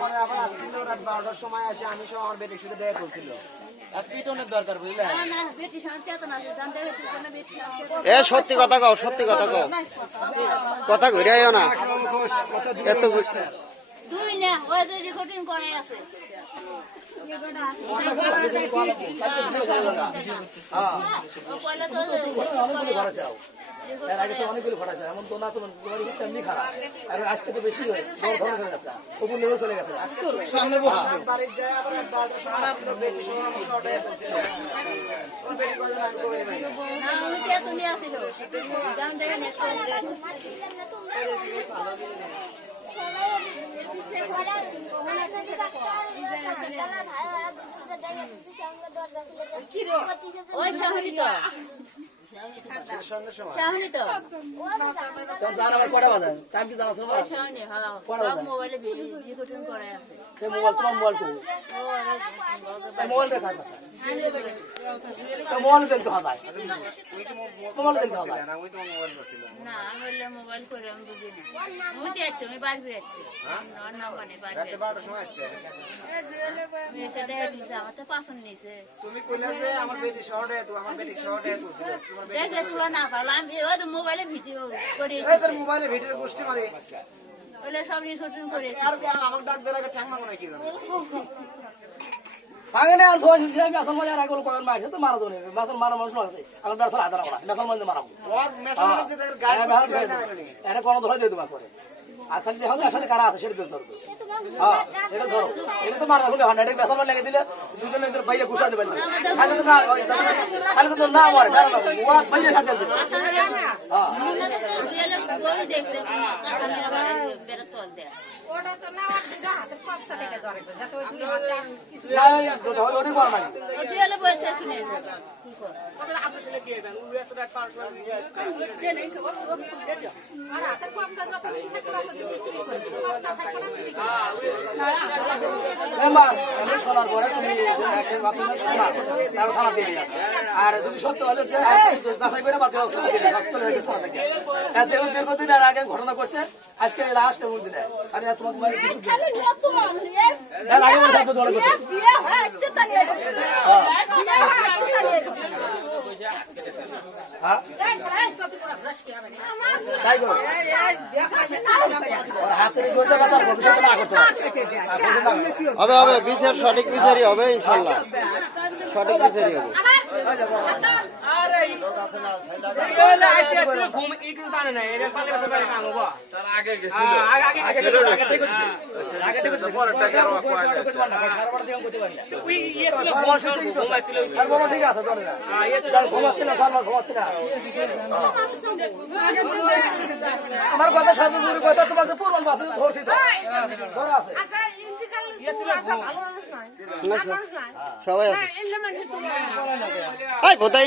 পরে আবার আসছিল রাত 12টার সময় আসে আমি সব আমার বেটির সাথে দেখা করছিল পিটনের দরকার বুঝলে এ সত্যি কথা কও সত্যি কথা কও কথা ঘুরে আইও না এত দুই না ওই যে রেকর্ডিং করে আছে অনেকগুলো ঘটাছে এমন তো না তোমার এমনি খারাপ আর আজকে তো বেশি চলে গেছে সামনে বসছিল তুমি আসিল ওই শহরই তো কটা বাজার টাইম কি জানা মোবাইলে রেকর্ডিং করে আছে মোবাইল তোমার মোবাইল তো মোবাইল দেখা যাচ্ছে মোবাইল দেখতে হয় মোবাইল দেখতে হয় না আমি বললে মোবাইল করে আমি বুঝি না আমি যাচ্ছি আমি বাড়ি ফিরে যাচ্ছি না ওখানে বাড়ি সেটা দিচ্ছে আমার তো পাসন নিয়েছে তুমি কইলা যে আমার বেটি শহরে তো আমার বেটি শহরে তুলছিল তোমার বেটি দেখলে তুলা না পারলাম আমি ওই তো মোবাইলে ভিডিও করেছি এই তোর মোবাইলে ভিডিও গোষ্ঠী মারি ওইলে সব রেকর্ডিং করেছি আর কি আমাকে ডাক দেওয়ার আগে ঠ্যাং মারো নাকি জানো আগে না আর সোজ দিই বেসন মজা রাখল কোন মাইছে তো মারা দনে বেসন মারা মানুষ আছে আমি বেসন আদরা করা বেসন মজা মারাবো ওর মেসেজ মারতে তার গাড়ি এরা কোন ধরে দিয়ে দেবা করে আর খালি দেখো আসলে কারা আছে সেটা ধরো হ্যাঁ এটা ধরো এটা তো মারা হলে 100 বেসন লাগিয়ে দিলে দুজনে এদের বাইরে ঘুষা দেবেন খালি তো না খালি তো না মারে বেরা দাও ওরা বাইরে ছাড়তে দেবে হ্যাঁ দেখতে ক্যামেরা বের তোল দেয় ওটা তো না ওটা হাতে কপসা লেগে ধরে যাতে ওই দুই হাতে আর কিছু না তো ধরে ওটি কর না ওটি হলো বসতে শুনেছে কি কর ওটা আপনার সাথে দিয়ে দেন ওই আসলে পারসোনাল আর হাতে কপসা যখন থাকে তখন কিছু করে কপসা থাকে না চুরি করে মেম্বার আমি শোনার পরে তুমি একটা কথা শোনা তার থানা দিয়ে যাও আর যদি সত্য হলে যাচাই করে বাদ দাও চলে যাবে থানা থেকে এতে দীর্ঘদিন আর আগে ঘটনা করছে আজকে লাস্ট এমন দিনে আর তোমাকে মারি কিছু খালি নতুন রে এর আগে বলে থাকতো জড়ে করতে বিয়ে হচ্ছে তাই বিয়ে হচ্ছে হ্যাঁ তাই এই সব পুরো ব্রাশ কি হবে তাই গো আর হাতে গড়তে কথা ভবিষ্যতে না করতে হবে হবে বিচার সঠিক বিচারই হবে ইনশাআল্লাহ সঠিক বিচারই হবে আরে এইলা আইতে আছে ঘুম একটু জানে না এর পালে পালে কাম হবো তার আগে গেছিল আগে থেকে পরে টাকা আর সারাবার দিন করতে পারি না ওই ইয়ে ছিল বর্ষা ঘুমাই ছিল আর বলো ঠিক আছে ধরে না হ্যাঁ ইয়ে ছিল ঘুমাচ্ছি না সালমান ঘুমাচ্ছি না আমার কথা সর্বোপরি কথা তোমাকে পূর্ণ বাসে ধরছি তো ধরা আছে ইয়ে ছিল সবাই আছে এই কোথায়